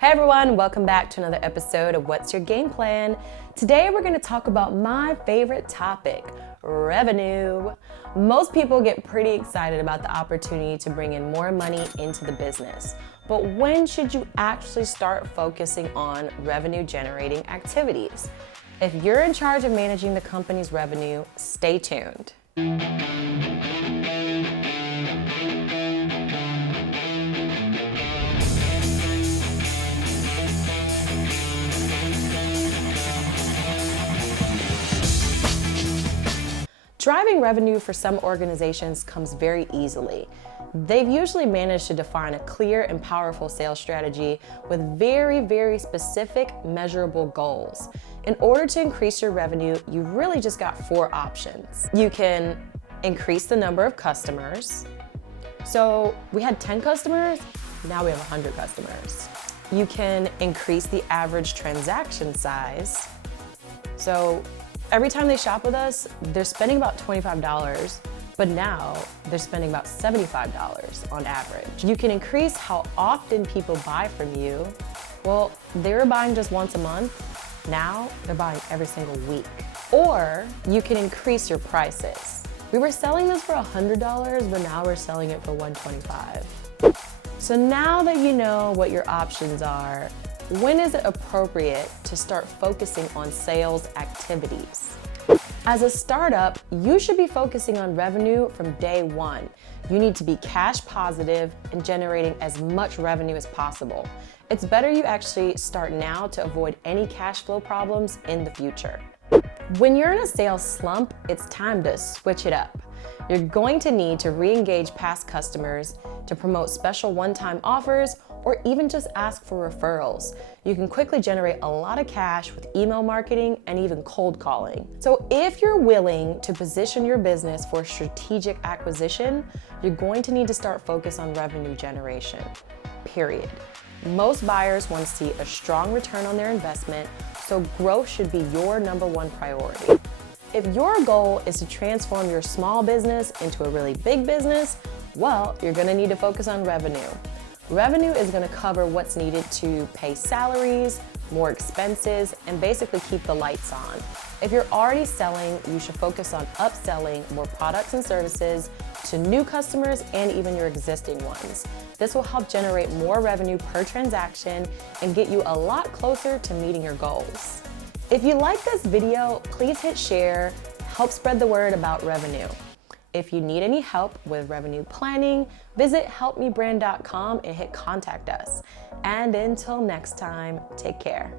Hey everyone, welcome back to another episode of What's Your Game Plan? Today we're going to talk about my favorite topic, revenue. Most people get pretty excited about the opportunity to bring in more money into the business. But when should you actually start focusing on revenue generating activities? If you're in charge of managing the company's revenue, stay tuned. Driving revenue for some organizations comes very easily. They've usually managed to define a clear and powerful sales strategy with very specific, measurable goals. In order to increase your revenue, you've really just got four options. You can increase the number of customers. So we had 10 customers, now we have 100 customers. You can increase the average transaction size. So every time they shop with us, they're spending about $25, but now they're spending about $75 on average. You can increase how often people buy from you. Well, they were buying just once a month. Now they're buying every single week. Or you can increase your prices. We were selling this for $100, but now we're selling it for $125. So now that you know what your options are, when is it appropriate to start focusing on sales activities? As a startup, you should be focusing on revenue from day one. You need to be cash positive and generating as much revenue as possible. It's better you actually start now to avoid any cash flow problems in the future. When you're in a sales slump, it's time to switch it up. You're going to need to re-engage past customers, to promote special one-time offers, or even just ask for referrals. You can quickly generate a lot of cash with email marketing and even cold calling. So if you're willing to position your business for strategic acquisition, you're going to need to start focus on revenue generation, period. Most buyers want to see a strong return on their investment, so growth should be your number one priority. If your goal is to transform your small business into a really big business, well, you're gonna need to focus on revenue. Revenue is going to cover what's needed to pay salaries, more expenses, and basically keep the lights on. If you're already selling, you should focus on upselling more products and services to new customers and even your existing ones. This will help generate more revenue per transaction and get you a lot closer to meeting your goals. If you like this video, please hit share, help spread the word about revenue. If you need any help with revenue planning, visit helpmebrand.com and hit contact us. And until next time, take care.